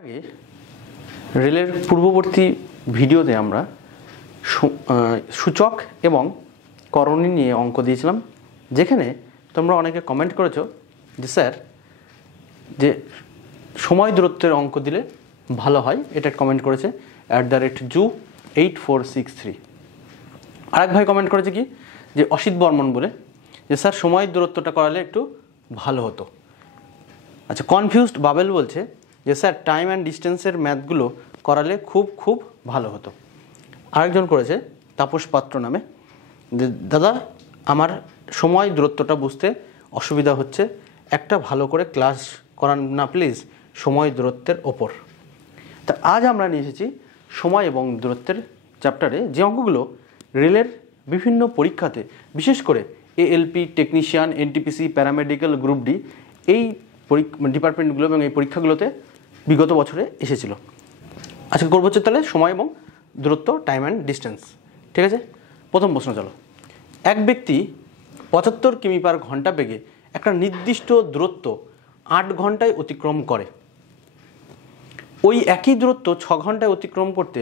আগে রেলের পূর্ববর্তী ভিডিওতে আমরা সূচক এবং করণী নিয়ে অঙ্ক দিয়েছিলাম, যেখানে তোমরা অনেকে কমেন্ট করেছো যে স্যার যে সময় দূরত্বের অঙ্ক দিলে ভালো হয়, এটা কমেন্ট করেছে @ju8463। আরেক ভাই কমেন্ট করেছে কি যে অসিত বর্মন বলে, যে স্যার সময় দূরত্বটা করালে একটু ভালো হতো। আচ্ছা, কনফিউজড বাবেল বলছে যে স্যার টাইম অ্যান্ড ডিস্টেন্সের ম্যাথগুলো করালে খুব ভালো হতো। আরেকজন করেছে তাপস পাত্র নামে, যে দাদা আমার সময় দূরত্বটা বুঝতে অসুবিধা হচ্ছে, একটা ভালো করে ক্লাস করান না প্লিজ সময় দূরত্বের ওপর। তা আজ আমরা নিয়ে এসেছি সময় এবং দূরত্বের চ্যাপ্টারে যে অঙ্কগুলো রেলের বিভিন্ন পরীক্ষাতে, বিশেষ করে ALP, technician, NTPC, paramedical, group D এই ডিপার্টমেন্টগুলো এবং এই পরীক্ষাগুলোতে বিগত বছরে এসেছিল। আজকে করবো হচ্ছে তাহলে সময় এবং দূরত্ব, টাইম অ্যান্ড ডিস্টেন্স। ঠিক আছে, প্রথম প্রশ্ন চলো। এক ব্যক্তি 75 কিমি/ঘন্টা বেগে একটা নির্দিষ্ট দূরত্ব 8 ঘন্টায় অতিক্রম করে। ওই একই দূরত্ব 6 ঘন্টায় অতিক্রম করতে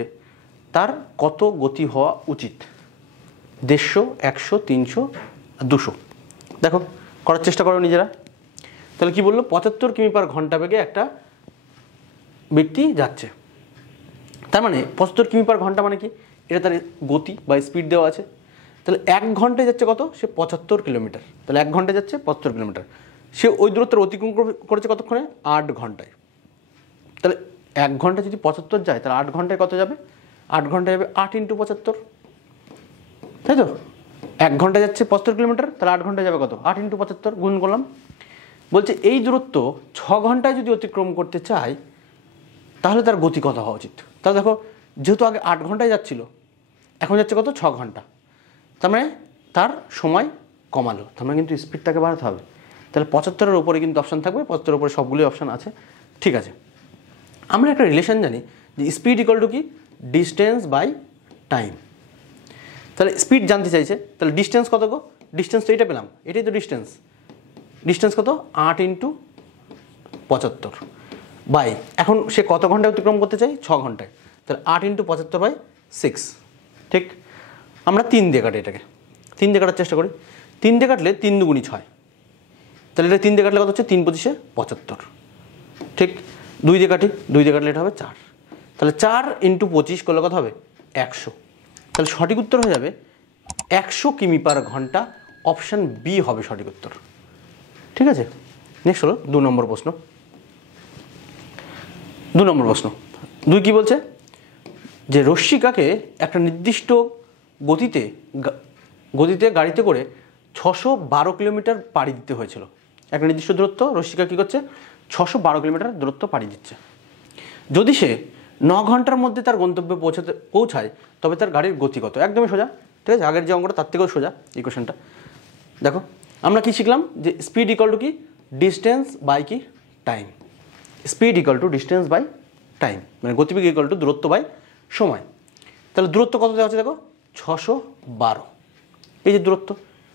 তার কত গতি হওয়া উচিত? 150, 100, 300, 200। দেখো, করার চেষ্টা করো নিজেরা। তাহলে কি বললো? 75 কিমি/ঘন্টা বেগে একটা ব্যক্তি যাচ্ছে। তার মানে 75 কিমি/ঘন্টা মানে কি? এটা তার গতি বা স্পিড দেওয়া আছে। তাহলে 1 ঘন্টায় যাচ্ছে কত? সে 75 কিলোমিটার। তাহলে 1 ঘন্টায় যাচ্ছে 75 কিলোমিটার। সে ওই দূরত্বের অতিক্রম করেছে কতক্ষণে? 8 ঘন্টায়। তাহলে 1 ঘন্টা যদি 75 যায়, তাহলে 8 ঘন্টায় কত যাবে? 8 ঘন্টায় যাবে 8 × 75, তাই তো? 1 ঘন্টায় যাচ্ছে 75 কিলোমিটার, তাহলে 8 ঘন্টায় যাবে কত? 8 × 75 গুণ করলাম। বলছে এই দূরত্ব 6 ঘন্টায় যদি অতিক্রম করতে চায়, তাহলে তার গতি কত হওয়া উচিত? তাহলে দেখো, যেহেতু আগে 8 ঘন্টায় যাচ্ছিল, এখন যাচ্ছে কত? 6 ঘন্টা। তার মানে তার সময় কমালো, তার মানে কিন্তু স্পিডটাকে বাড়াতে হবে। তাহলে 75-এর উপরে কিন্তু অপশান থাকবে, 75-এর উপরে সবগুলোই অপশান আছে। ঠিক আছে, আমরা একটা রিলেশন জানি যে স্পিড ইকুয়াল টু কি? Distance by time. তাহলে স্পিড জানতে চাইছে, তাহলে ডিস্টেন্স কত গো? ডিস্টেন্স তো এইটা পেলাম, এটাই তো ডিস্টেন্স। ডিস্টেন্স কত? 8 × 75 বাই, এখন সে কত ঘন্টায় অতিক্রম করতে চাই? 6 ঘন্টায়। তাহলে 8 × 75/6। ঠিক, আমরা 3 দিয়ে কাটি, এটাকে 3 দিয়ে কাটার চেষ্টা করি। 3 দিয়ে কাটলে 3 × 2 = 6। তাহলে এটা 3 দিয়ে কাটলে কত হচ্ছে? 3 × 25 = 75। ঠিক, 2 দিয়ে কাটি, 2 দিয়ে কাটলে এটা হবে 4। তাহলে 4 × 25 করলে কত হবে? 100। তাহলে সঠিক উত্তর হয়ে যাবে 100 কিমি/ঘন্টা। অপশান বি হবে সঠিক উত্তর। ঠিক আছে, নেক্সট হলো 2 নম্বর প্রশ্ন। 2 নম্বর প্রশ্ন 2 কি বলছে? যে রশ্মিকাকে একটা নির্দিষ্ট গতিতে গাড়িতে করে 612 কিলোমিটার পাড়ি দিতে হয়েছিল। একটা নির্দিষ্ট দূরত্ব রশ্মিকা কী করছে? 612 কিলোমিটার দূরত্ব পাড়ি দিচ্ছে। যদি সে 9 ঘন্টার মধ্যে তার গন্তব্যে পৌঁছায়, তবে তার গাড়ির গতি কত? একদমই সোজা। ঠিক আছে, আগের যে অঙ্কটা তার থেকেও সোজা এই কোশ্চেনটা। দেখো, আমরা কি শিখলাম? যে স্পিড ইকুয়াল টু কি? ডিস্টেন্স বাই কি? Time. Speed equal to distance by time, মানে গতিবেগ ইকুয়াল টু দূরত্ব বাই সময়। তাহলে দূরত্ব কত দেওয়া আছে? দেখো, 612। এই যে দূরত্ব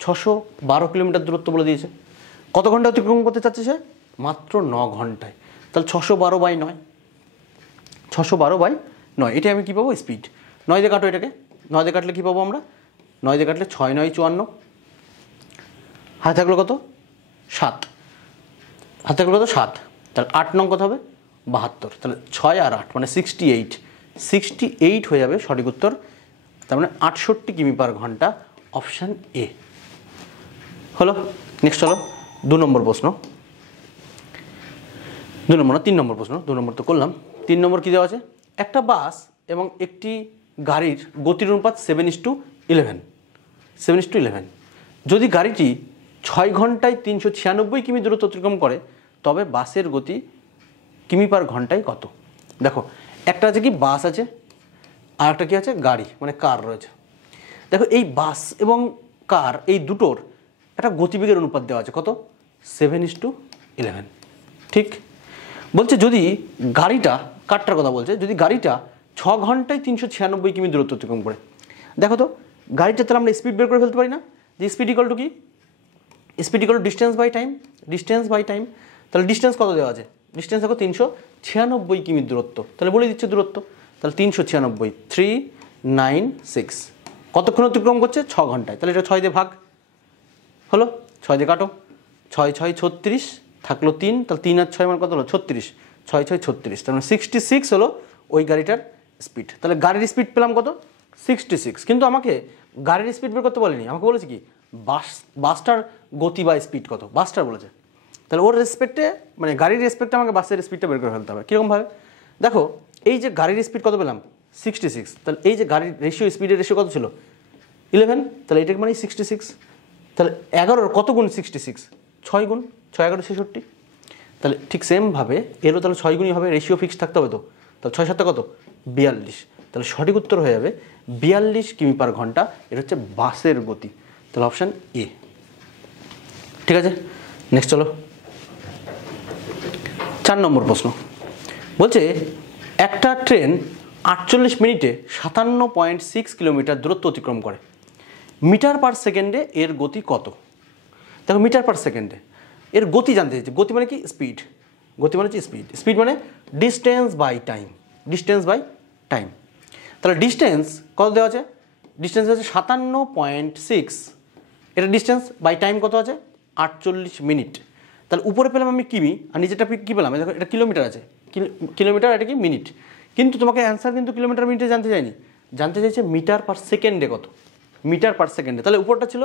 612 কিলোমিটার দূরত্ব বলে দিয়েছে। কত ঘন্টা অতিক্রম করতে চাচ্ছে সে? মাত্র 9 ঘন্টায়। তাহলে 612/9, 612/9, এটা আমি কী পাবো? স্পিড। 9 দিয়ে কাটো এটাকে, 9 দিয়ে কাটলে কী পাবো আমরা? 9 দিয়ে কাটলে 6 × 9 = 54। হাতে থাকলো কত? 7। হাতে থাকলো কত? 7। তাহলে 8 নং কত হবে? 72। তাহলে 6 আর 8 মানে 68 হয়ে যাবে সঠিক উত্তর। তার মানে 68 কিমি/ঘন্টা। অপশান এ হলো। নেক্সট হলো 2 নম্বর প্রশ্ন। 2 নম্বর না, 3 নম্বর প্রশ্ন। 2 নম্বর তো করলাম, 3 নম্বর কী দেওয়া আছে? একটা বাস এবং একটি গাড়ির গতির অনুপাত 7:11। 7:11। যদি গাড়িটি 6 ঘন্টায় 396 কিমি দূরত্ব অতিক্রম করে, তবে বাসের গতি কিমি/ঘন্টায় কত? দেখো, একটা আছে কি? বাস আছে, আর একটা কি আছে? গাড়ি, মানে কার রয়েছে। দেখো, এই বাস এবং কার এই দুটোর একটা গতিবেগের অনুপাত দেওয়া আছে কত? 7:11। ঠিক, বলছে যদি গাড়িটা, কারটার কথা বলছে, যদি গাড়িটা 6 ঘন্টায় 396 কিমি দূরত্ব অতিক্রম করে। দেখো তো, গাড়িটা তাহলে আমরা স্পিড বের করে ফেলতে পারি না? যে স্পিড ইকুয়াল টু কি? Speed equal to distance by time. Distance by time. তাহলে ডিস্টেন্স কত দেওয়া আছে? ডিস্টেন্স দেখো 396 কিমি দূরত্ব, তাহলে বলে দিচ্ছে দূরত্ব, তাহলে 396 396 কতক্ষণ অতিক্রম করছে? 6 ঘন্টায়। তাহলে এটা 6 দিয়ে ভাগ হলো, 6 দিয়ে কাটো, 6 6 36 থাকলো 3, তাহলে 3 আর 6 মানে কত হলো? 36, 6 6 36, তার মানে 66 হলো ওই গাড়িটার স্পিড। তাহলে গাড়ির স্পিড পেলাম কত? 66। কিন্তু আমাকে গাড়ির স্পিড বের করতে বলেনি, আমাকে বলেছে কি বাসটার গতি বা স্পিড কত, বাসটার বলেছে। তাহলে ওর রেসপেক্টে মানে গাড়ির রেসপেক্টে আমাকে বাসের স্পিডটা বের করে ফেলতে হবে। কীরকমভাবে? দেখো এই যে গাড়ির স্পিড কত পেলাম? 66, তাহলে এই যে গাড়ির রেশিও, স্পিডের রেশিও কত ছিল? 11, তাহলে এটা মানে 66, তাহলে 11 কত গুণ 66? 6 গুণ, 6 11 66। তাহলে ঠিক সেমভাবে এরও তাহলে 6 গুণই হবে, রেশিও ফিক্স থাকতে হবে তো, তাহলে 6 7 কত? 42। তাহলে সঠিক উত্তর হয়ে যাবে 42 কিমি পার ঘন্টা। এটা হচ্ছে বাসের গতি, তাহলে অপশান এ। ঠিক আছে, নেক্সট চলো 4 নম্বর প্রশ্ন। বলছে একটা ট্রেন 48 মিনিটে 57.6 কিলোমিটার দূরত্ব অতিক্রম করে, মিটার পার সেকেন্ডে এর গতি কত? দেখো মিটার পার সেকেন্ডে এর গতি জানতে চাইছে। গতি মানে কি? স্পিড। গতি মানে হচ্ছে স্পিড, স্পিড মানে distance by time, distance by time. তাহলে ডিস্টেন্স কত দেওয়া আছে? ডিস্টেন্স আছে 57.6, এটা ডিস্টেন্স বাই টাইম কত আছে? 48 মিনিট। তাহলে উপরে পেলাম আমি কিমি, আর নিচেটা কী পেলাম? দেখো এটা কিলোমিটার আছে, কিলোমিটার, এটা কি মিনিট। কিন্তু তোমাকে অ্যান্সার কিন্তু কিলোমিটার মিনিটে জানতে চাইনি, জানতে চাইছে মিটার পার সেকেন্ডে কত, মিটার পার সেকেন্ডে। তাহলে উপরটা ছিল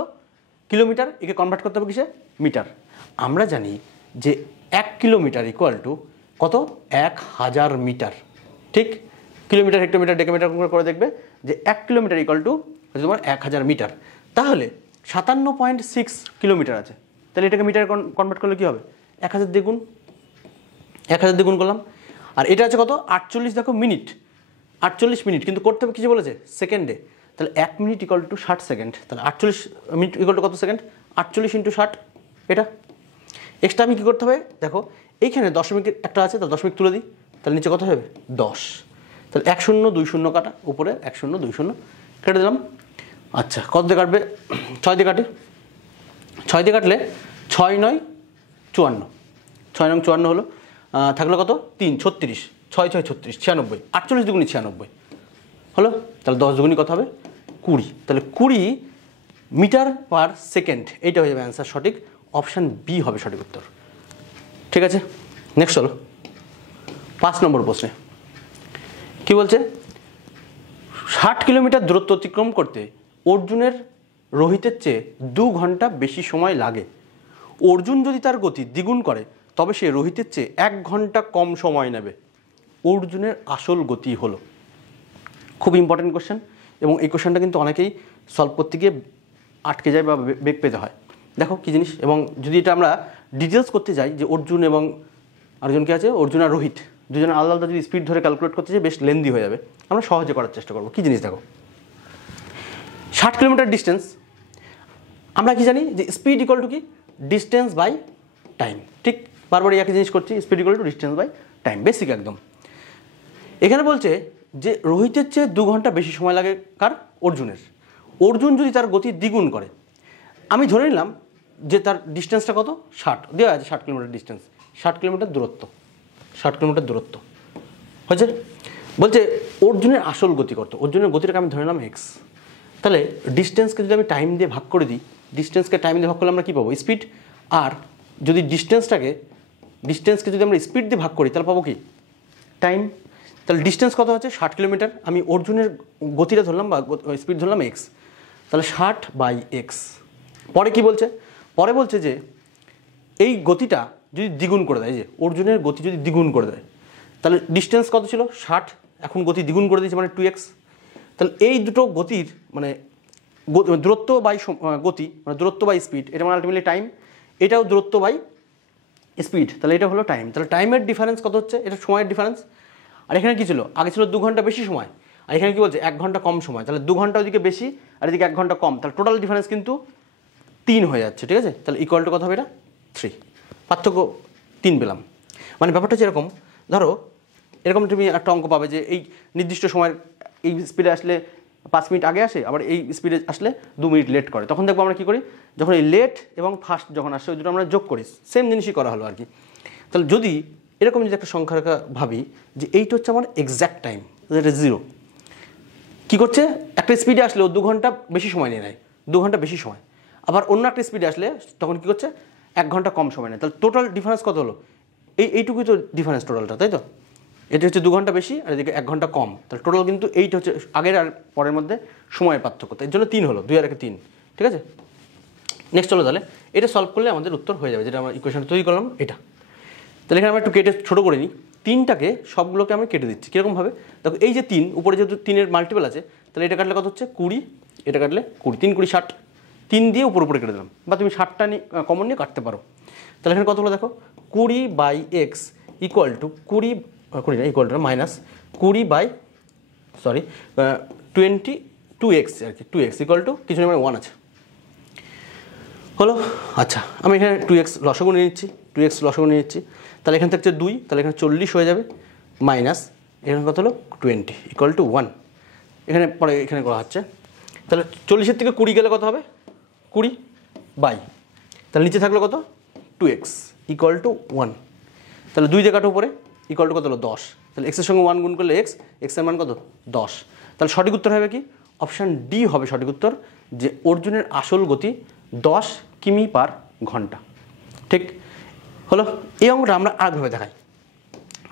কিলোমিটার, একে কনভার্ট করতে হবে কিসে? মিটার। আমরা জানি যে 1 কিলোমিটার ইকুয়াল টু কত? 1000 মিটার। ঠিক, কিলোমিটার হেক্টোমিটার ডেকামিটার করে দেখবে যে 1 কিলোমিটার ইকুয়াল টু হচ্ছে তোমার 1000 মিটার। তাহলে 57.6 কিলোমিটার আছে, তাহলে এটাকে মিটারে কনভার্ট করলে কী হবে? 1000 দিয়ে গুণ, 1000 দিয়ে গুণ করলাম। আর এটা আছে কত? 48, দেখো মিনিট, 48 মিনিট, কিন্তু করতে হবে কিছু বলেছে? সেকেন্ডে। তাহলে 1 মিনিট ইকুয়াল টু 60 সেকেন্ড, তাহলে 48 মিনিট ইকুয়াল টু কত সেকেন্ড? 48 × 60। এটা এক্সট্রা আমি কী করতে হবে? দেখো এইখানে দশমিক একটা আছে, তাহলে দশমিক তুলে দিই, তাহলে নিচে কত হবে? 10। তাহলে 1 0 2 0 কাটা, উপরে 1 0 2 0 কেটে দিলাম। আচ্ছা কত দিয়ে কাটবে? 6 দিয়ে কাটে, 6 দিয়ে কাটলে 6 9 54, 6 9 54 হলো, থাকলো কত? 3 36, 6 6 36 96, 48 দুগুণি 96 হলো। তাহলে 10 দুগুণি কত হবে? 20। তাহলে 20 মিটার পার সেকেন্ড, এইটা হয়ে যাবে অ্যান্সার সঠিক, অপশান বি হবে সঠিক উত্তর। ঠিক আছে, নেক্সট চলো 5 নম্বর প্রশ্নে। কি বলছে? 60 কিলোমিটার দূরত্ব অতিক্রম করতে অর্জুনের রোহিতের চেয়ে 2 ঘন্টা বেশি সময় লাগে। অর্জুন যদি তার গতি দ্বিগুণ করে তবে সে রোহিতের চেয়ে 1 ঘন্টা কম সময় নেবে। অর্জুনের আসল গতি হলো। খুব ইম্পর্টেন্ট কোশ্চেন, এবং এই কোশ্চেনটা কিন্তু অনেকেই সলভ করতে গিয়ে আটকে যায় বা বেগ পেতে হয়। দেখো কী জিনিস, এবং যদি এটা আমরা ডিটেলস করতে যাই যে অর্জুন এবং আরেকজন কে আছে, অর্জুন আর রোহিত, দুজনের আলাদা আলাদা যদি স্পিড ধরে ক্যালকুলেট করতে চাই বেশ লেন্দি হয়ে যাবে। আমরা সহজে করার চেষ্টা করবো। কী জিনিস দেখো, 60 কিলোমিটার ডিস্টেন্স, আমরা কি জানি যে স্পিড ইকুয়াল টু কি? Distance by time. ঠিক, বারবার একই জিনিস করছি, speed equal to distance by time, basic একদম। এখানে বলছে যে রোহিতের চেয়ে 2 ঘন্টা বেশি সময় লাগে কার? অর্জুনের। অর্জুন যদি তার গতি দ্বিগুণ করে, আমি ধরে নিলাম যে তার ডিস্টেন্সটা কত? 60 দেওয়া আছে, 60 কিলোমিটার ডিস্টেন্স, 60 কিলোমিটার দূরত্ব, 60 কিলোমিটার দূরত্ব হয়েছে। বলছে অর্জুনের আসল গতি কত? অর্জুনের গতিটাকে আমি ধরে নিলাম এক্স। তাহলে ডিস্টেন্সকে যদি আমি টাইম দিয়ে ভাগ করে দিই, ডিস্টেন্সকে টাইম দিয়ে ভাগ করলে আমরা কী পাবো? স্পিড। আর যদি ডিস্টেন্সকে যদি আমরা স্পিড দিয়ে ভাগ করি তাহলে পাবো কি? টাইম। তাহলে ডিস্টেন্স কত হচ্ছে? 60 কিলোমিটার, আমি অর্জুনের গতিটা ধরলাম বা স্পিড ধরলাম এক্স, তাহলে 60/x। পরে কি বলছে? পরে বলছে যে এই গতিটা যদি দ্বিগুণ করে দেয়, যে অর্জুনের গতি যদি দ্বিগুণ করে দেয়, তাহলে ডিস্টেন্স কত ছিল? 60, এখন গতি দ্বিগুণ করে দিয়েছে মানে 2x। তাহলে এই দুটো গতির মানে দূরত্ব বাই গতি, মানে দূরত্ব বাই স্পিড, এটা মানে আলটিমেটলি টাইম। এটাও দূরত্ব বাই স্পিড, তাহলে এটা হলো টাইম। তাহলে টাইমের ডিফারেন্স কত হচ্ছে? এটা সময়ের ডিফারেন্স। আর এখানে কী ছিল? আগে ছিল 2 ঘন্টা বেশি সময়, আর এখানে কী বলছে? 1 ঘন্টা কম সময়। তাহলে 2 ঘন্টা ওইদিকে বেশি আর এদিকে 1 ঘন্টা কম, তাহলে টোটাল ডিফারেন্স কিন্তু 3 হয়ে যাচ্ছে। ঠিক আছে, তাহলে ইকুয়াল টু কত হবে? এটা 3, পার্থক্য 3 পেলাম। মানে ব্যাপারটা হচ্ছে এরকম, ধরো এরকম তুমি একটা অঙ্ক পাবে যে এই নির্দিষ্ট সময়ের এই স্পিডে আসলে 5 মিনিট আগে আসে, আবার এই স্পিডে আসলে 2 মিনিট লেট করে। তখন দেখবো আমরা কী করি, যখন এই লেট এবং ফাস্ট যখন আসে ওই দুটো আমরা যোগ করি, সেম জিনিসই করা হলো আর কি। তাহলে যদি এরকম যদি একটা সংখ্যা রেখা ভাবি যে এইটা হচ্ছে আমার এক্স্যাক্ট টাইম, এটা 0, কী করছে একটা স্পিডে আসলে ও 2 ঘন্টা বেশি সময় নিয়ে নেয়, 2 ঘন্টা বেশি সময়। আবার অন্য একটা স্পিডে আসলে তখন কী করছে 1 ঘন্টা কম সময় নেয়। তাহলে টোটাল ডিফারেন্স কত হলো? এইটুকুই তো ডিফারেন্স টোটালটা, তাই তো? এটা হচ্ছে 2 ঘন্টা বেশি আর এদিকে 1 ঘন্টা কম, তাহলে টোটাল কিন্তু এইটা হচ্ছে আগের আর পরের মধ্যে সময়ের পার্থক্য, এর জন্য 3 হলো, 2 আর 1 3, ঠিক আছে? নেক্সট হলো তাহলে এটা সলভ করলে আমাদের উত্তর হয়ে যাবে, যেটা আমরা ইকুয়েশন তৈরি করলাম এটা। তাহলে এখানে আমরা একটু কেটে ছোটো করে নিই, 3টাকে সবগুলোকে আমি কেটে দিচ্ছি। কীরকমভাবে? দেখো এই যে 3 উপরে যেহেতু 3-এর মাল্টিপল আছে, তাহলে এটা কাটলে কত হচ্ছে 20, এটা কাটলে 20, 3 20 60, 3 দিয়ে উপরে কেটে দিলাম, বা তুমি 60টা নিয়ে কমন নিয়ে কাটতে পারো। তাহলে এখানে কত হলো দেখো, 20/x ইকুয়াল টু 20 না ইকুয়াল টু মাইনাস 22x আর কি, 2x ইকুয়াল টু কিছু নেই মানে 1 আছে হলো। আচ্ছা আমি এখানে 2x লসাগু নিয়ে নিচ্ছি, 2x লসাগু নিয়ে নিচ্ছি, তাহলে এখান থেকে 2, তাহলে এখানে 40 হয়ে যাবে, মাইনাস এখানে কত হলো 20 ইকুয়াল টু 1, এখানে পরে এখানে করা হচ্ছে। তাহলে 40-এর থেকে 20 গেলে কত হবে 20 বাই, তাহলে নিচে থাকলো কত 2x ইকুয়াল টু 1, তাহলে 2 দিয়ে কাটো উপরে ইকুয়াল টু কত হলো 10, তাহলে এক্সের সঙ্গে 1 গুণ করলে এক্সের মান কত 10, তাহলে সঠিক উত্তর হবে কি অপশান ডি হবে সঠিক উত্তর, যে অর্জুনের আসল গতি 10 কিমি পার ঘন্টা। ঠিক হলো। এই অঙ্কটা আমরা আরেকভাবে দেখাই,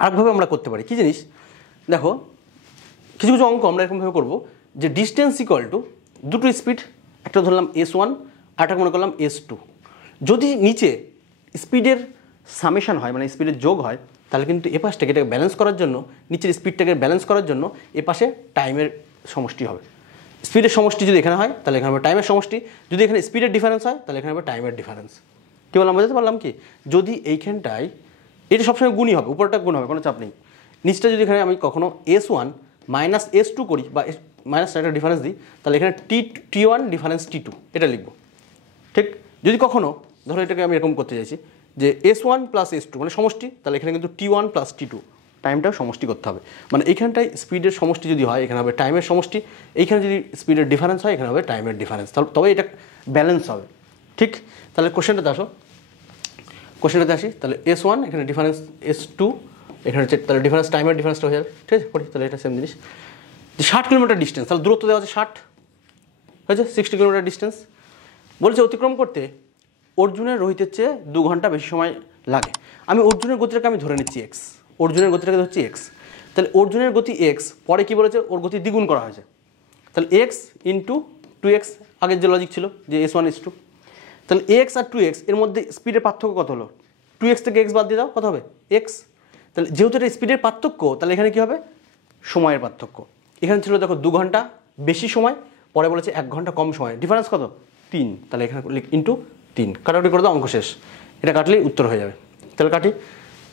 আরেকভাবে আমরা করতে পারি। কী জিনিস দেখো, কিছু কিছু অঙ্ক আমরা এরকমভাবে করবো যে ডিস্টেন্স ইকুয়াল টু দুটো স্পিড, একটা ধরলাম S1 আর একটা মনে করলাম S2, যদি নিচে স্পিডের সামেশন হয় মানে স্পিডের যোগ হয়, তাহলে কিন্তু এ পাশটাকে এটাকে ব্যালেন্স করার জন্য, নিচের স্পিডটাকে ব্যালেন্স করার জন্য এ পাশে টাইমের সমষ্টি হবে। স্পিডের সমষ্টি যদি এখানে হয় তাহলে এখানে হবে টাইমের সমষ্টি, যদি এখানে স্পিডের ডিফারেন্স হয় তাহলে এখানে হবে টাইমের ডিফারেন্স। কী বললাম বোঝাতে পারলাম কি? যদি এইখানটায় এটা সবসময় গুণই হবে, উপরটা গুণ হবে, কোনো চাপ নেই। নিচটা যদি এখানে আমি কখনো S1 মাইনাস S2 করি বা মাইনাস একটা ডিফারেন্স দিই, তাহলে এখানে T1 ডিফারেন্স T2 এটা লিখবো। ঠিক, যদি কখনো ধরো এটাকে আমি এরকম করতে চাইছি যে S1 প্লাস S2 মানে সমষ্টি, তাহলে এখানে কিন্তু T1 প্লাস T2 টাইমটাও সমষ্টি করতে হবে। মানে এইখানটায় স্পিডের সমষ্টি যদি হয় এখানে হবে টাইমের সমষ্টি, এইখানে যদি স্পিডের ডিফারেন্স হয় এখানে হবে টাইমের ডিফারেন্স, তাহলে তবে এটা ব্যালেন্স হবে। ঠিক, তাহলে কোশ্চেনটাতে আসো, কোশ্চেনটাতে আসি। তাহলে S1 এখানে ডিফারেন্স S2 এখানে হচ্ছে, তাহলে ডিফারেন্স টাইমের ডিফারেন্সটা হয়ে যাবে। ঠিক আছে, করি তাহলে এটা সেম জিনিস যে 60 কিলোমিটার ডিস্টেন্স, তাহলে দূরত্ব দেওয়া আছে 60 হয়েছে, 60 কিলোমিটার ডিস্টেন্স বলছে অতিক্রম করতে অর্জুনের রোহিতের চেয়ে 2 ঘন্টা বেশি সময় লাগে। আমি অর্জুনের গতিটাকে আমি ধরে নিচ্ছি x, অর্জুনের গতিটাকে ধরছি x, তাহলে অর্জুনের গতি x, পরে কি বলেছে ওর গতি দ্বিগুণ করা হয়েছে, তাহলে x ইন্টু 2x, আগের যে লজিক ছিল যে S1 S2, তাহলে x আর 2x এর মধ্যে স্পিডের পার্থক্য কত হলো, 2x থেকে x বাদ দিয়ে দাও কত হবে x, তাহলে যেহেতু এটা স্পিডের পার্থক্য তাহলে এখানে কী হবে সময়ের পার্থক্য। এখানে ছিল দেখো 2 ঘন্টা বেশি সময়, পরে বলেছে 1 ঘন্টা কম সময়, ডিফারেন্স কত 3, তাহলে এখানে ইন্টু 3 কাটাকুটি করে দাও, অঙ্ক শেষ। এটা কাটলেই উত্তর হয়ে যাবে। তাহলে কাটি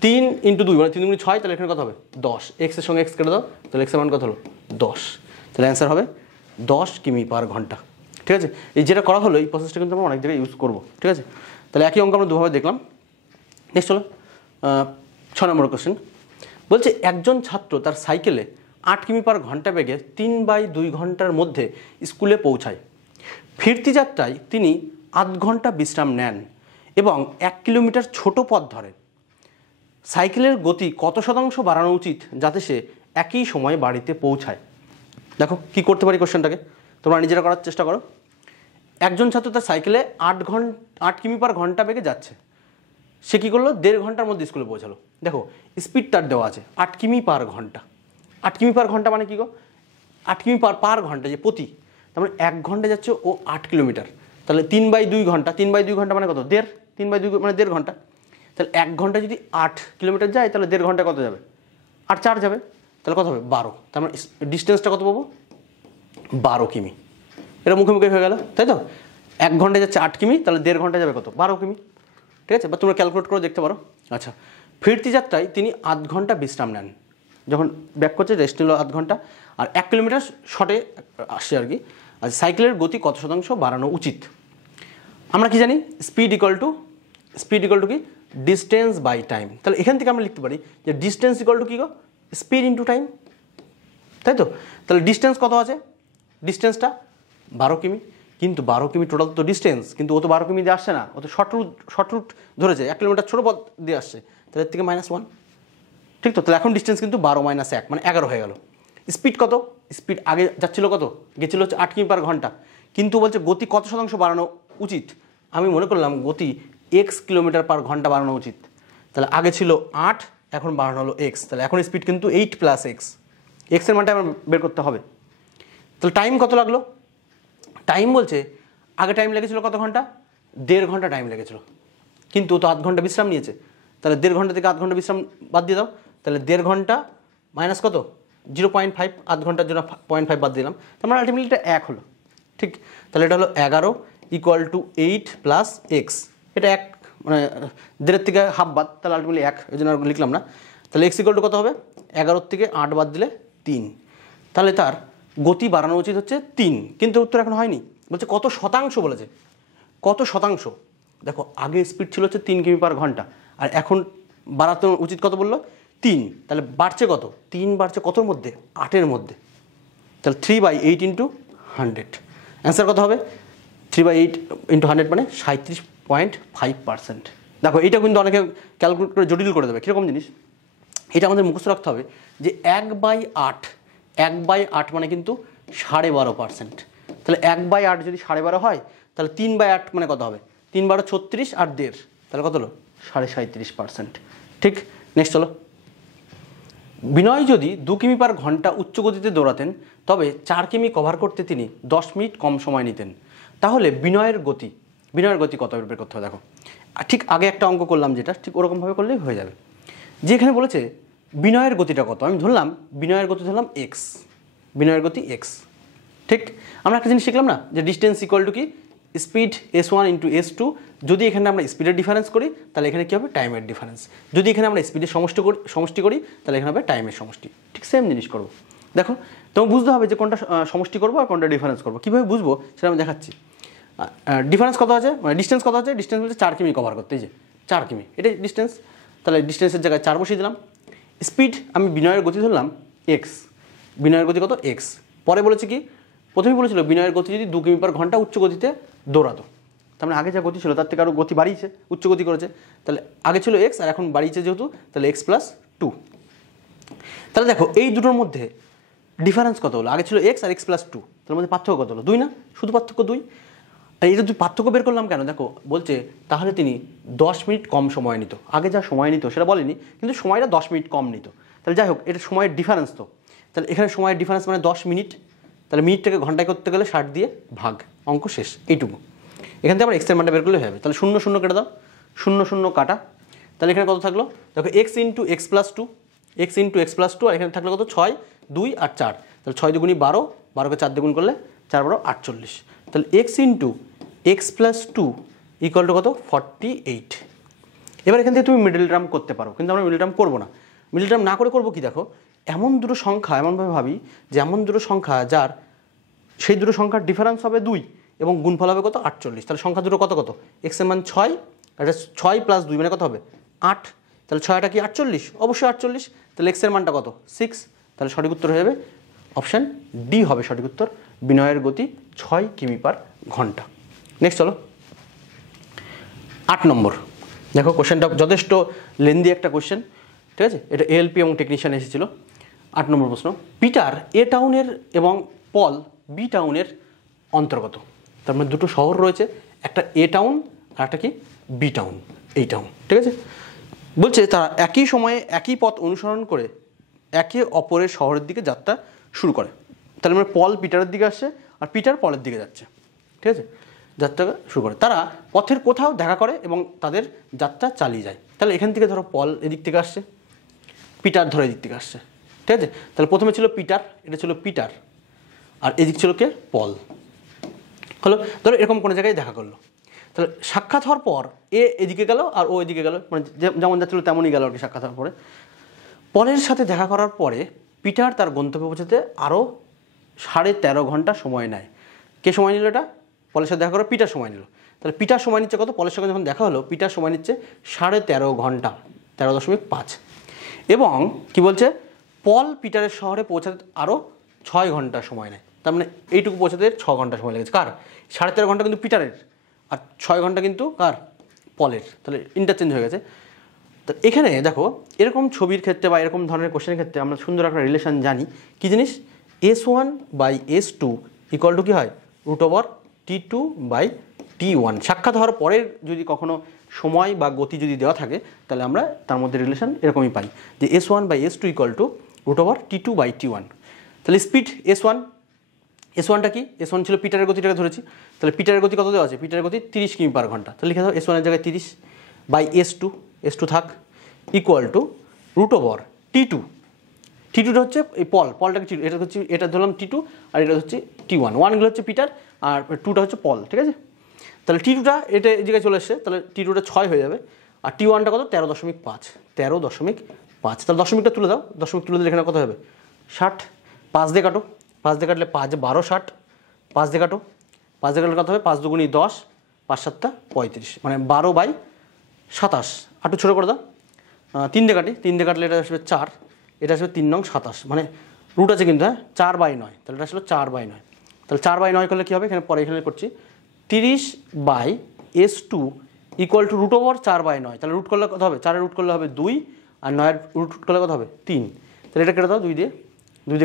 3 ইন্টু 2 মানে 3 2 6, তাহলে এখানে কত হবে 10, এক্সের সঙ্গে এক্স কেটে দাও, তাহলে এক্সের মান কত হলো 10, তাহলে অ্যান্সার হবে 10 কিমি পার ঘন্টা। ঠিক আছে, এই যেটা করা হলো এই প্রসেসটা কিন্তু আমরা অনেক জায়গায় ইউজ করবো। ঠিক আছে, তাহলে একই অঙ্ক আমরা দুভাবে দেখলাম। নেক্সট হলো 6 নম্বর কোশ্চেন, বলছে একজন ছাত্র তার সাইকেলে 8 কিমি পার ঘন্টা বেগে 3/2 ঘন্টার মধ্যে স্কুলে পৌঁছায়। ফিরতি যাত্রায় তিনি আধ ঘন্টা বিশ্রাম নেন এবং 1 কিলোমিটার ছোট পথ ধরেন। সাইকেলের গতি কত শতাংশ বাড়ানো উচিত যাতে সে একই সময়ে বাড়িতে পৌঁছায়? দেখো কি করতে পারি কোশ্চেনটাকে, তোমরা নিজেরা করার চেষ্টা করো। একজন ছাত্র তার সাইকেলে 8 কিমি পার ঘন্টা বেগে যাচ্ছে, সে কী করলো 1.5 ঘন্টার মধ্যে স্কুলে পৌঁছালো। দেখো স্পিড তার দেওয়া আছে 8 কিমি পার ঘন্টা, 8 কিমি পার ঘন্টা মানে কী গো 8 কিমি পার ঘন্টা যে প্রতি, তার মানে 1 ঘন্টা যাচ্ছে ও 8 কিলোমিটার, তাহলে 3/2 ঘন্টা, 3/2 ঘন্টা মানে কত 1.5, 3/2 মানে 1.5 ঘন্টা, তাহলে 1 ঘন্টা যদি 8 কিলোমিটার যায় তাহলে 1.5 ঘন্টা কত যাবে 8 4 যাবে, তাহলে কত হবে 12, তার মানে ডিস্টেন্সটা কত পাবো 12 কিমি। এটা মুখে মুখে হয়ে গেল তাই তো, 1 ঘন্টা যাচ্ছে 8 কিমি, তাহলে 1.5 ঘন্টা যাবে কত 12 কিমি। ঠিক আছে, বা তোমরা ক্যালকুলেট করে দেখতে পারো। আচ্ছা, ফিরতি যাত্রায় তিনি আধ ঘন্টা বিশ্রাম নেন, যখন ব্যাক করছে রেস্ট নিল আধ ঘন্টা, আর 1 কিলোমিটার শর্টে আসছে আর কি। আর সাইকেলের গতি কত শতাংশ বাড়ানো উচিত? আমরা কি জানি স্পিড ইকুয়াল টু কি ডিস্টেন্স বাই টাইম, তাহলে এখান থেকে আমরা লিখতে পারি যে ডিস্টেন্স ইকুয়াল টু কী গো স্পিড ইন্টু টাইম, তাই তো। তাহলে ডিস্টেন্স কত আছে, ডিস্টেন্সটা 12 কিমি, কিন্তু 12 কিমি টোটাল তো ডিস্টেন্স, কিন্তু ও তো 12 কিমি দিয়ে আসছে না, ও তো শর্ট রুট ধরেছে, 1 কিলোমিটার ছোটো পথ দিয়ে আসছে, তাহলে এর থেকে -1, ঠিক তো? তাহলে এখন ডিস্টেন্স কিন্তু 12 - 1 মানে 11 হয়ে গেল। স্পিড কত? স্পিড আগে যাচ্ছিল কত? গেছিল হচ্ছে 8 কিমি পার ঘন্টা, কিন্তু বলছে গতি কত শতাংশ বাড়ানো উচিত? আমি মনে করলাম গতি x কিলোমিটার পার ঘন্টা বাড়ানো উচিত। তাহলে আগে ছিল 8, এখন বাড়ানো হলো x, তাহলে এখন স্পিড কিন্তু 8 + x, এর মানটা আমার বের করতে হবে। তাহলে টাইম কত লাগলো? টাইম বলছে আগে টাইম লেগেছিল কত ঘন্টা? 1.5 ঘন্টা টাইম লেগেছিল, কিন্তু ও তো আধ ঘন্টা বিশ্রাম নিয়েছে, তাহলে 1.5 ঘন্টা থেকে আধ ঘন্টা বিশ্রাম বাদ দিয়ে দাও, তাহলে 1.5 ঘন্টা মাইনাস কত? 0.5, আধ ঘন্টার জন্য 0.5 বাদ দিলাম, তার মানে আলটিমেটলি এটা 1 হলো। ঠিক, তাহলে এটা হলো 11 = 8 + x, এটা 1 মানে 1.5 থেকে হাফ বাদ, তাহলে আলটিমেটলি 1, এই জন্য আর লিখলাম না। তাহলে x = কত হবে? 11 থেকে 8 বাদ দিলে 3, তাহলে তার গতি বাড়ানো উচিত হচ্ছে 3, কিন্তু উত্তর এখন হয়নি। বলছে কত শতাংশ, বলেছে কত শতাংশ। দেখো আগে স্পিড ছিল হচ্ছে 3 কিমি পার ঘন্টা, আর এখন বাড়াতে উচিত কত বললো? 3, তাহলে বাড়ছে কত? 3 বাড়ছে কতর মধ্যে? 8-এর মধ্যে, তাহলে 3/8 × 100, অ্যান্সার কত হবে? 3/8 × 100 মানে 37.5%। দেখো এটা কিন্তু অনেকে ক্যালকুলেট করে জটিল করে দেবে, কীরকম জিনিস? এটা আমাদের মুখস্থ রাখতে হবে যে 1/8 মানে কিন্তু 12.5%, তাহলে 1/8 যদি 12.5 হয়, তাহলে 3/8 মানে কত হবে? 3 × 12 = 36 আর 1.5, তাহলে কত হলো? 37.5%। ঠিক, নেক্সট চলো। বিনয় যদি 2 কিমি পার ঘন্টা উচ্চ গতিতে দৌড়াতেন, তবে 4 কিমি কভার করতে তিনি 10 মিনিট কম সময় নিতেন, তাহলে বিনয়ের গতি কত বের করতে হবে? দেখো ঠিক আগে একটা অঙ্ক করলাম যেটা, ঠিক ওরকমভাবে করলেই হয়ে যাবে। যেখানে বলেছে বিনয়ের গতিটা কত, আমি ধরলাম বিনয়ের গতি ধরলাম x, বিনয়ের গতি x। ঠিক, আমরা একটা জিনিস শিখলাম না যে ডিস্টেন্স ইকুয়াল টু কি? স্পিড s1 × s2, যদি এখানে আমরা স্পিডের ডিফারেন্স করি তাহলে এখানে কী হবে? টাইমের ডিফারেন্স। যদি এখানে আমরা স্পিডের সমষ্টি করি তাহলে এখানে হবে টাইমের সমষ্টি। ঠিক সেম জিনিস করবো। দেখো তোমাকে বুঝতে হবে যে কোনটা সমষ্টি করবো আর কোনটা ডিফারেন্স করবো। কীভাবে বুঝবো সেটা আমি দেখাচ্ছি। ডিফারেন্স কত আছে, মানে ডিস্টেন্স কত আছে? ডিস্টেন্স বলছে 4 কিমি কভার করতে, এই যে 4 কিমি, এটাই ডিস্টেন্স। তাহলে ডিস্টেন্সের জায়গায় 4 বসিয়ে দিলাম। স্পিড আমি বিনয়ের গতি ধরলাম x, বিনয়ের গতি কত? x। পরে বলেছে কি? প্রথমেই বলেছিল বিনয়ের গতি যদি 2 কিমি পার ঘন্টা উচ্চ গতিতে দৌড়াতো, তার মানে আগে যা গতি ছিল তার থেকে আরও গতি বাড়িয়েছে, উচ্চ গতি করেছে, তাহলে আগে ছিল x আর এখন বাড়িয়েছে যেহেতু, তাহলে x + 2। তাহলে দেখো এই দুটোর মধ্যে ডিফারেন্স কত হলো? আগে ছিল x আর x + 2, তার মধ্যে পার্থক্য কত হলো? 2 না? শুধু পার্থক্য 2। আর এই যে পার্থক্য বের করলাম কেন? দেখো বলছে তাহলে তিনি 10 মিনিট কম সময় নিত, আগে যা সময় নিত সেটা বলেনি, কিন্তু সময়টা 10 মিনিট কম নিত। তাহলে যাই হোক, এটা সময়ের ডিফারেন্স তো, তাহলে এখানে সময়ের ডিফারেন্স মানে 10 মিনিট, তাহলে মিনিটটাকে ঘন্টায় করতে গেলে 60 দিয়ে ভাগ, অঙ্ক শেষ, এইটুকু। এখান থেকে আমরা x এর মানটা বের করলে হবে। তাহলে 0 0 কেটে দাও, 0 0 কাটা, তাহলে এখানে কত থাকলো? দেখো x × x + 2, x × x + 2, আর এখানে থাকলো কত? 6, 2 আর 4, তাহলে 6 × 2 = 12, 12কে 4 দিয়ে গুণ করলে 4 × 12 = 48, তাহলে x × x + 2 = কত? 48। এবার এখান থেকে তুমি মিডল টার্ম করতে পারো, কিন্তু আমরা মিডল টার্ম করবো না। মিডল টার্ম না করে করবো কি? দেখো এমন দুটো সংখ্যা, এমনভাবে ভাবি যে এমন দুটো সংখ্যা যার সেই দুটো সংখ্যার ডিফারেন্স হবে 2 এবং গুণফল হবে কত? 48। তাহলে সংখ্যা দুটো কত কত? x এর মান 6, আর 6 + 2 মানে কত হবে? 8, তাহলে 6টা কি 48? অবশ্যই 48। তাহলে x এর মানটা কত? 6, তাহলে সঠিক উত্তর হয়ে যাবে অপশান ডি হবে সঠিক উত্তর, বিনয়ের গতি 6 কিমি পার ঘন্টা। নেক্সট চলো 8 নম্বর। দেখো কোশ্চেনটা যথেষ্ট লেন্দি একটা কোশ্চেন, ঠিক আছে? এটা এএলপি এবং টেকনিশিয়ান এসেছিলো। 8 নম্বর প্রশ্ন, পিটার এ টাউনের এবং পল বি টাউনের অন্তর্গত। তার মানে দুটো শহর রয়েছে, একটা এ টাউন আর একটা কি? বি টাউন, এই টাউন, ঠিক আছে? বলছে তারা একই সময়ে একই পথ অনুসরণ করে একে অপরের শহরের দিকে যাত্রা শুরু করে। তাহলে মানে পল পিটারের দিকে আসছে আর পিটার পলের দিকে যাচ্ছে, ঠিক আছে? যাত্রা শুরু করে, তারা পথের কোথাও দেখা করে এবং তাদের যাত্রা চালিয়ে যায়। তাহলে এখান থেকে ধরো পল এদিক থেকে আসছে, পিটার ধরো এদিক থেকে আসছে, ঠিক আছে? তাহলে প্রথমে ছিল পিটার, এটা ছিল পিটার, আর এদিক ছিল কে? পল। হলো, ধরো এরকম কোনো জায়গায় দেখা করলো, তাহলে সাক্ষাৎ হওয়ার পর এ এদিকে গেল আর ও এদিকে গেল, মানে যেমন যাচ্ছিল তেমনই গেল আর কি। সাক্ষাৎ হওয়ার পরে পলের সাথে দেখা করার পরে পিটার তার গন্তব্যে পৌঁছাতে আরও 13.5 ঘন্টা সময় নেয়। কে সময় নিল? এটা পলের সাথে দেখা করে পিটার সময় নিল। তাহলে পিটার সময় নিচ্ছে কত? পলের সঙ্গে যখন দেখা হলো পিটার সময় নিচ্ছে 13.5 ঘন্টা, 13.5। এবং কি বলছে? পল পিটারের শহরে পৌঁছাতে আরও 6 ঘন্টা সময় নেয়। তার মানে এইটুকু পৌঁছাতে 6 ঘন্টা সময় লেগেছে। কার? 13.5 ঘন্টা কিন্তু পিটারের, আর 6 ঘন্টা কিন্তু কার? পলের। তাহলে ইন্টারচেঞ্জ হয়ে গেছে। তো এখানে দেখো এরকম ছবির ক্ষেত্রে বা এরকম ধরনের কোশ্চেনের ক্ষেত্রে আমরা সুন্দর একটা রিলেশন জানি কি জিনিস, S1/S2 ইকুয়াল টু কী হয় √T2/T1। সাক্ষাৎ হওয়ার পরের যদি কখনো সময় বা গতি যদি দেওয়া থাকে তাহলে আমরা তার মধ্যে রিলেশন এরকমই পাই যে S1/S2 ইকুয়াল টু √T2/T1। তাহলে স্পিড S1টা কি, S1 ছিল পিটারের গতিটাকে ধরেছি, তাহলে পিটারের গতি কত দেওয়া আছে, পিটারের গতি 30 কিমি/ঘন্টা, তাহলে লিখে দাও S1-এর জায়গায় 30/S2 থাক ইকুয়াল টু √T2। T2টা হচ্ছে এই পলটাকে এটা হচ্ছে, এটা ধরলাম T2 আর এটা হচ্ছে T1, 1গুলো হচ্ছে পিটার আর 2টা হচ্ছে পল, ঠিক আছে। তাহলে T2টা এটা এই জায়গায় চলে এসছে, তাহলে T2টা 6 হয়ে যাবে আর T1টা কত 13.5, তাহলে দশমিকটা তুলে দাও, দশমিক তুলে দিলে এখানে কত হবে 60, 5 দিয়ে কাটো, 5 দিয়ে কাটলে 5 12 60, 5 দিয়ে কাটো, 5 দিয়ে কাটলে কত হবে 5 দুগুণী 10, 5 7 35, মানে 12/27, আটু ছোটো করে দাও, 3 দিয়ে কাটি, 3 দিয়ে কাটলে এটা আসবে 4, এটা আসবে 3 নং 27, মানে রুট আছে কিন্তু, হ্যাঁ 4/9, তাহলে এটা আসলে 4/9, তাহলে 4/9 করলে কী হবে, এখানে পরে এখানে করছি 30/S2 ইকুয়াল টু √4/9, তাহলে রুট করলে কত হবে, 4-এর রুট করলে হবে 2 আর 9-এর রুট করলে কত হবে 3, তাহলে এটা কেটে দাও 2 দিয়ে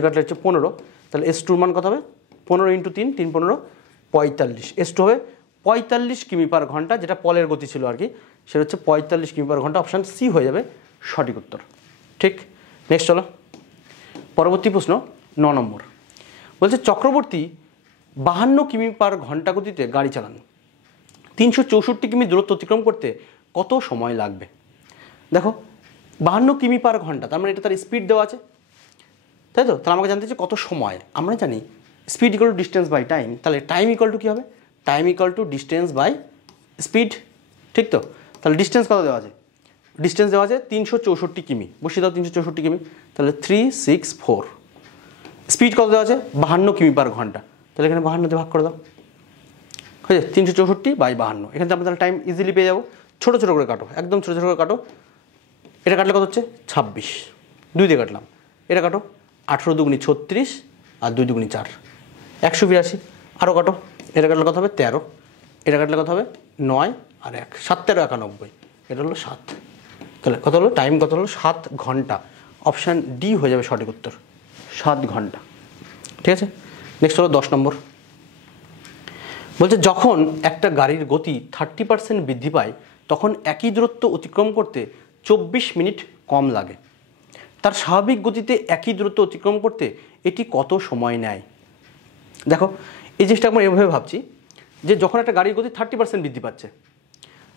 কাটলে হচ্ছে 15, তাহলে S2 মান কত হবে 15 × 3, 3 15 45, S2 হবে 45 কিমি/ঘন্টা, যেটা পলের গতি ছিল আর কি, সেটা হচ্ছে 45 কিমি/ঘন্টা, অপশান সি হয়ে যাবে সঠিক উত্তর। ঠিক, নেক্সট চলো পরবর্তী প্রশ্ন 9 নম্বর, বলছে চক্রবর্তী 52 কিমি/ঘন্টা গতিতে গাড়ি চালান, 364 কিমি দূরত্ব অতিক্রম করতে কত সময় লাগবে। দেখো 52 কিমি/ঘন্টা, তার মানে এটা তার স্পিড দেওয়া আছে, তাই তো, তাহলে আমাকে জানতে হচ্ছে কত সময়। আমরা জানি speed equal to distance by time, তাহলে টাইম ইকুয়াল টু কী হবে, time equal to distance by speed, ঠিক তো। তাহলে ডিস্টেন্স কত দেওয়া আছে, ডিস্টেন্স দেওয়া আছে 364 কিমি, বসিয়ে দাও 364 কিমি, তাহলে 364, স্পিড কত দেওয়া আছে 52 কিমি/ঘন্টা, তাহলে এখানে 52 দিয়ে ভাগ করে দাও, হয়ে যায় 364/52, এখানে আমরা তাহলে টাইম ইজিলি পেয়ে যাবো। ছোটো ছোটো করে কাটো, একদম ছোটো ছোটো করে কাটো, এটা কাটলে কত হচ্ছে 26, 2 দিয়ে কাটলাম, এটা কাটো 18 দুগুণী 36 আর 2 দুগুণী 4, 182, আরও কাটো, এটা কাটলে কত হবে 13, এটা কাটলে কত হবে 9 আর 1, 7 13 91, এটা হলো 7, তাহলে কত হলো টাইম, কত হলো 7 ঘন্টা, অপশান ডি হয়ে যাবে সঠিক উত্তর, 7 ঘন্টা। ঠিক আছে, নেক্সট হলো 10 নম্বর, বলছে যখন একটা গাড়ির গতি 30% বৃদ্ধি পায় তখন একই দূরত্ব অতিক্রম করতে 24 মিনিট কম লাগে, তার স্বাভাবিক গতিতে একই দূরত্ব অতিক্রম করতে এটি কত সময় নেয়। দেখো এই জিনিসটা আমরা এভাবে ভাবছি যে যখন একটা গাড়ির গতি 30% বৃদ্ধি পাচ্ছে,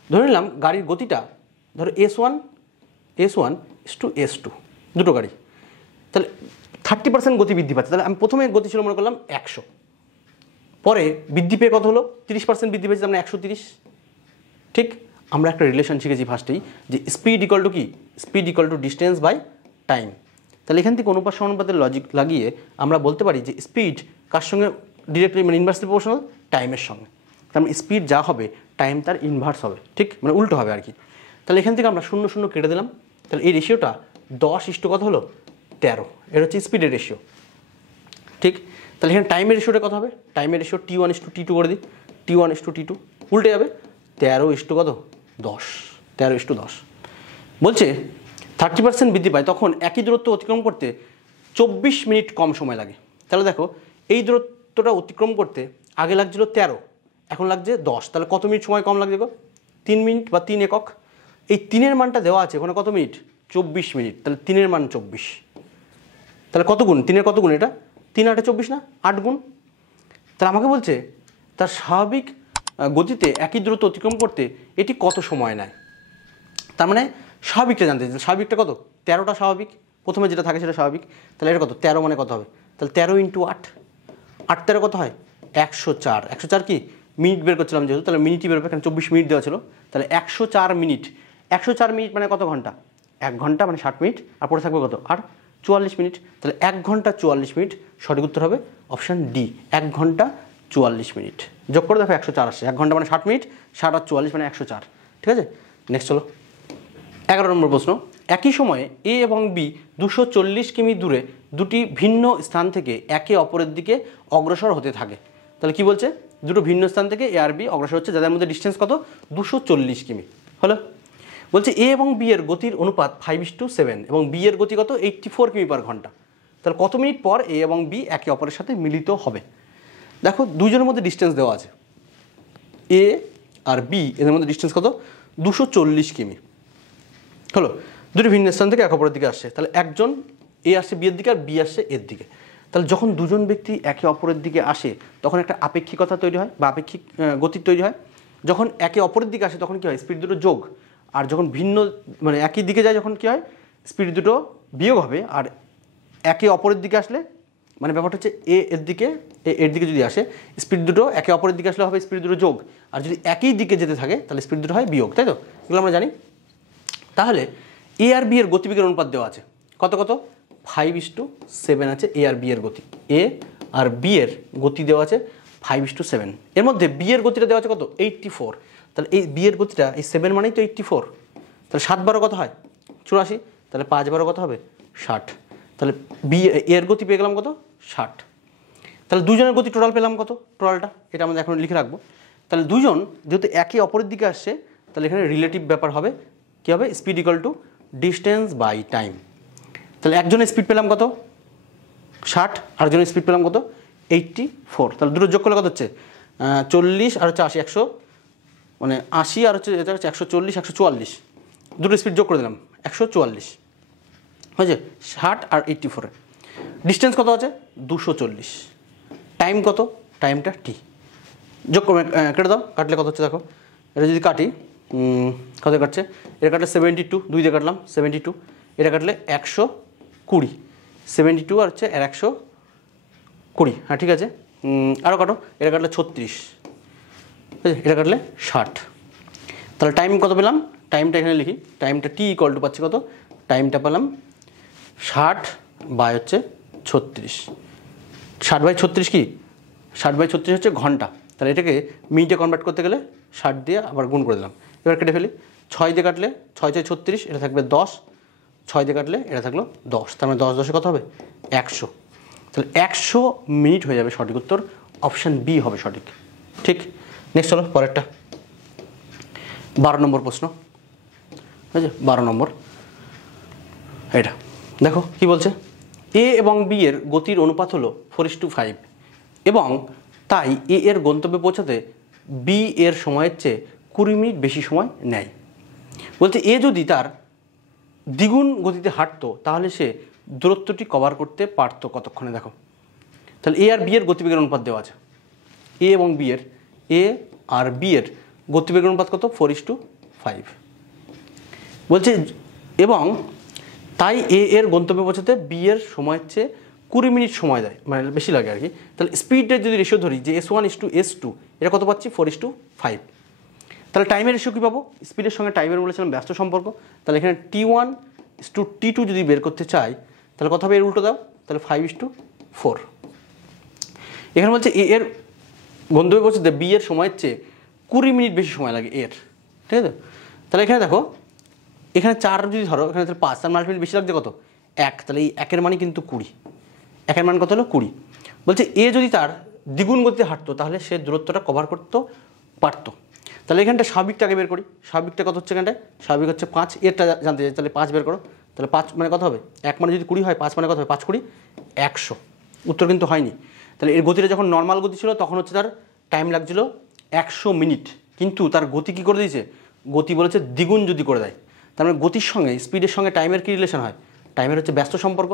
ধরে নিলাম গাড়ির গতিটা ধরো S1/S2 দুটো গাড়ি, তাহলে 30% গতি বৃদ্ধি পাচ্ছে, তাহলে আমি প্রথমে গতি ছিল মনে করলাম 100, পরে বৃদ্ধি পেয়ে কত হলো 30% বৃদ্ধি পেয়েছে, মানে 130। ঠিক, আমরা একটা রিলেশন শিখেছি ফার্স্টেই যে স্পিড ইকুয়াল টু কি, speed equal to distance by time, তাহলে এখান থেকে অনুপাত সমানুপাতের লজিক লাগিয়ে আমরা বলতে পারি যে স্পিড কার সঙ্গে ডিরেক্টলি, মানে ইনভার্সলি প্রপোর্শনাল টাইমের সঙ্গে, তার মানে স্পিড যা হবে টাইম তার ইনভার্স হবে, ঠিক মানে উল্টো হবে আর কি। তাহলে এখান থেকে আমরা 0 0 কেটে দিলাম, তাহলে এই রেশিওটা 10 কত হলো 13, এটা হচ্ছে স্পিডের রেশিও। ঠিক, তাহলে এখানে টাইমের রেশিওটা কত হবে, টাইমের রেশিও T1:T2 করে দিই, T1:T2 উল্টে যাবে 13 কত 10, 13:10। বলছে 30% বৃদ্ধি পায় তখন একই দূরত্ব অতিক্রম করতে 24 মিনিট কম সময় লাগে। তাহলে দেখো এই দূরত্বটা অতিক্রম করতে আগে লাগছিল 13, এখন লাগছে 10, তাহলে কত মিনিট সময় কম লাগছে গো, 3 মিনিট বা 3 একক। এই 3-এর মানটা দেওয়া আছে ওখানে কত মিনিট 24 মিনিট, তাহলে 3-এর মান 24, তাহলে কত গুণ 3-এর কত গুণ, এটা 3 8 24 না 8 গুণ। তাহলে আমাকে বলছে তার স্বাভাবিক গতিতে একই দূরত্ব অতিক্রম করতে এটি কত সময় নেয়। তার মানে স্বাভাবিকটা জানতে চাই, স্বাভাবিকটা কত 13টা স্বাভাবিক, প্রথমে যেটা থাকে সেটা স্বাভাবিক, তাহলে এটা কত 13 মানে কত হবে, তাহলে 13 × 8, 8 13 কত হয় 104, 104 কি মিনিট বের করছিলাম যেহেতু, তাহলে মিনিটই বেরোবে, এখানে 24 মিনিট দেওয়া ছিল, তাহলে 104 মিনিট, 104 মিনিট মানে কত ঘন্টা, 1 ঘন্টা মানে 60 মিনিট, আর পরে থাকবে কত আর 44 মিনিট, তাহলে 1 ঘন্টা 44 মিনিট, সঠিক উত্তর হবে অপশান ডি, 1 ঘন্টা 44 মিনিট। যোগ করে দেখো 104 আসছে, 1 ঘন্টা মানে 60 মিনিট, 60 আর 44 মানে 104। ঠিক আছে, নেক্সট চলো 11 নম্বর প্রশ্ন, একই সময়ে এ এবং বি 240 কিমি দূরে দুটি ভিন্ন স্থান থেকে একে অপরের দিকে অগ্রসর হতে থাকে। তাহলে কি বলছে, দুটো ভিন্ন স্থান থেকে এ আর বি অগ্রসর হচ্ছে, যাদের মধ্যে ডিস্টেন্স কত 240 কিমি হলো। বলছে এ এবং বি এর গতির অনুপাত 5:7 এবং বি এর গতি কত 84 কিমি পার ঘন্টা। তাহলে কত মিনিট পর এ এবং বি একে অপরের সাথে মিলিত হবে? দেখো দুজনের মধ্যে ডিস্টেন্স দেওয়া আছে, এ আর বি এদের মধ্যে ডিস্টেন্স কত 240 কিমি। হলো, দুটি ভিন্ন স্থান থেকে একে অপরের দিকে আসছে। তাহলে একজন এ আসছে বি এর দিকে আর বি আসছে এর দিকে। তাহলে যখন দুজন ব্যক্তি একে অপরের দিকে আসে তখন একটা আপেক্ষিকতা তৈরি হয় বা আপেক্ষিক গতি তৈরি হয়। যখন একে অপরের দিকে আসে তখন কী হয়, স্পিড দুটো যোগ, আর যখন ভিন্ন মানে একই দিকে যায় যখন কী হয়, স্পিড দুটো বিয়োগ হবে। আর একে অপরের দিকে আসলে মানে ব্যাপারটা হচ্ছে এর দিকে যদি আসে স্পিড দুটো একে অপরের দিকে আসলে হবে স্পিড দুটো যোগ, আর যদি একই দিকে যেতে থাকে তাহলে স্পিড দুটো হয় বিয়োগ, তাই তো? এগুলো আমরা জানি। তাহলে এ আর বি এর গতিবেগের অনুপাত দেওয়া আছে কত 5:7 আছে এ আর বি এর গতি। এ আর বি এর গতি দেওয়া আছে 5:7। এর মধ্যে বি এর গতিটা দেওয়া আছে কত 84। তাহলে এই বি এর গতিটা এই 7 মানেই তো 84। তাহলে 7 × কত হয় 84। তাহলে 5 × কত হবে 60। তাহলে বি এর গতি পেয়ে গেলাম কত 60। তাহলে দুজনের গতি টোটাল পেলাম কত, টোটালটা এটা আমরা এখন লিখে রাখবো। তাহলে দুজন যেহেতু একে অপরের দিকে আসছে তাহলে এখানে রিলেটিভ ব্যাপার হবে, কী হবে, speed equal to distance by time. তাহলে একজনের স্পিড পেলাম কত 60, আরেকজনের স্পিড পেলাম কত 84। তাহলে দুটো যোগ করলে কত হচ্ছে 40 আর হচ্ছে 80, 100 মানে 80 আর হচ্ছে এটা হচ্ছে 140, 144, দুটো স্পিড যোগ করে দিলাম 144 হয়েছে। 60 আর 84 ডিস্টেন্স কত আছে 240, টাইম কত, টাইমটা টি। যোগ করে কেটে দাও, কাটলে কত হচ্ছে দেখো, এটা যদি কাটি কত কাটছে, এটা কাটলে 72, 2 দিয়ে কাটলাম 72, এটা কাটলে 120, 72 আর হচ্ছে 120, হ্যাঁ ঠিক আছে। আরও কাটো, এটা কাটলে 36, এটা কাটলে 60। তাহলে টাইম কত পেলাম, টাইমটা এখানে লিখি, টাইমটা টি ইকুয়াল টু পাচ্ছি কত, টাইমটা পেলাম 60 বাই হচ্ছে 36। 60/36 কি, 60/36 হচ্ছে ঘন্টা। তাহলে এটাকে মিনিটে কনভার্ট করতে গেলে 60 দিয়ে আবার গুণ করে দিলাম। এবার কেটে ফেলি, 6 দিয়ে কাটলে 6 × 36, এটা থাকবে 10, 6 দিয়ে কাটলে এটা থাকলো 10, তার মানে 10 10 কত হবে 100। তাহলে 100 মিনিট হয়ে যাবে, সঠিক উত্তর অপশান বি হবে সঠিক। ঠিক, নেক্সট হলো পরেরটা 12 নম্বর প্রশ্ন, ঠিক আছে 12 নম্বর। এটা দেখো কি বলছে, এ এবং বি এর গতির অনুপাত হলো 4:5 এবং তাই এ এর গন্তব্যে পৌঁছাতে বি এর সময়ের চেয়ে 20 মিনিট বেশি সময় নেয়। বলতে এ যদি তার দ্বিগুণ গতিতে হাঁটতো তাহলে সে দূরত্বটি কভার করতে পারতো কতক্ষণে। দেখো তাহলে এ আর বি এর গতিবেগের অনুপাত দেওয়া আছে, এ আর বি এর গতিবেগের অনুপাত কত 4:5 বলছে, এবং তাই এ এর গন্তব্যে পৌঁছাতে বি এর সময়ের চেয়ে 20 মিনিট সময় দেয়, মানে বেশি লাগে আর কি। তাহলে স্পিডের যদি রেশিও ধরি যে S1:S2, এটা কত পাচ্ছি 4:5। তাহলে টাইমের রেশিও কী পাবো, স্পিডের সঙ্গে টাইমের বলেছিলাম ব্যস্ত সম্পর্ক। তাহলে এখানে T1:T2 যদি বের করতে চাই তাহলে কত হবে, এর উল্টো দাও, তাহলে 5:4। এখানে বলছে এ এর গন্তব্যে পৌঁছাতে বি এর সময়ের চেয়ে 20 মিনিট বেশি সময় লাগে এর, ঠিক আছে। তাহলে এখানে দেখো, এখানে 4 যদি ধরো, এখানে তাহলে 5, তার 8 মিনিট বেশি লাগছে কত 1, তাহলে এই 1-এর মানে কিন্তু 20, 1-এর মান কত হলো 20। বলছে এ যদি তার দ্বিগুণ গতিতে হাঁটতো তাহলে সে দূরত্বটা কভার করতে পারতো। তাহলে এখানটা স্বাভাবিকটা আগে বের করি, স্বাভাবিকটা কত হচ্ছে, এখানটায় স্বাভাবিক হচ্ছে 5, এরটা জানতে চাই, তাহলে 5 বের করো। তাহলে 5 মানে কত হবে, 1 মানে যদি 20 হয়, 5 মানে কত হবে 5 20 100। উত্তর কিন্তু হয়নি। তাহলে এর গতিটা যখন নর্মাল গতি ছিল তখন হচ্ছে তার টাইম লাগছিল 100 মিনিট, কিন্তু তার গতি কী করে দিয়েছে, গতি বলেছে দ্বিগুণ যদি করে দেয়। তার মানে গতির সঙ্গে স্পিডের সঙ্গে টাইমের কী রিলেশন হয়, টাইমের হচ্ছে ব্যস্ত সম্পর্ক।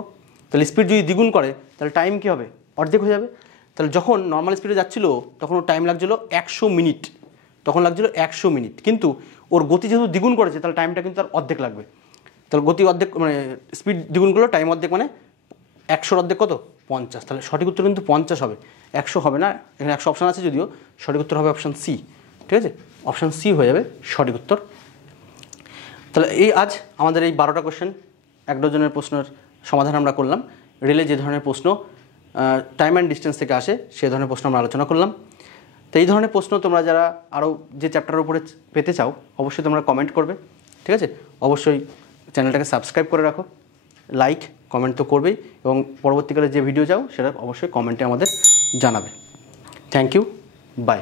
তাহলে স্পিড যদি দ্বিগুণ করে তাহলে টাইম কী হবে, অর্ধেক হয়ে যাবে। তাহলে যখন নর্মাল স্পিডে যাচ্ছিল তখন ওর টাইম লাগছিল 100 মিনিট, তখন লাগছিল 100 মিনিট, কিন্তু ওর গতি যেহেতু দ্বিগুণ করেছে তাহলে টাইমটা কিন্তু তার অর্ধেক লাগবে। তাহলে গতি অর্ধেক মানে স্পিড দ্বিগুণ করলো, টাইম অর্ধেক, মানে 100-র অর্ধেক কত 50। তাহলে সঠিক উত্তর কিন্তু 50 হবে, 100 হবে না। এখানে 100 অপশান আছে যদিও, সঠিক উত্তর হবে অপশান সি, ঠিক আছে, অপশান সি হয়ে যাবে সঠিক উত্তর। তাহলে এই আজ আমাদের এই 12টা কোশ্চেন, 1 ডজনের প্রশ্নের সমাধান আমরা করলাম। রেলে যে ধরনের প্রশ্ন টাইম অ্যান্ড ডিস্টেন্স থেকে আসে সেই ধরনের প্রশ্ন আমরা আলোচনা করলাম। তো এই ধরনের প্রশ্ন তোমরা যারা আরও যে চ্যাপ্টারের উপরে পেতে চাও অবশ্যই তোমরা কমেন্ট করবে, ঠিক আছে। অবশ্যই চ্যানেলটাকে সাবস্ক্রাইব করে রাখো, লাইক কমেন্ট তো করবেই, এবং পরবর্তীকালে যে ভিডিও চাও সেটা অবশ্যই কমেন্টে আমাদের জানাবে। Thank you, by.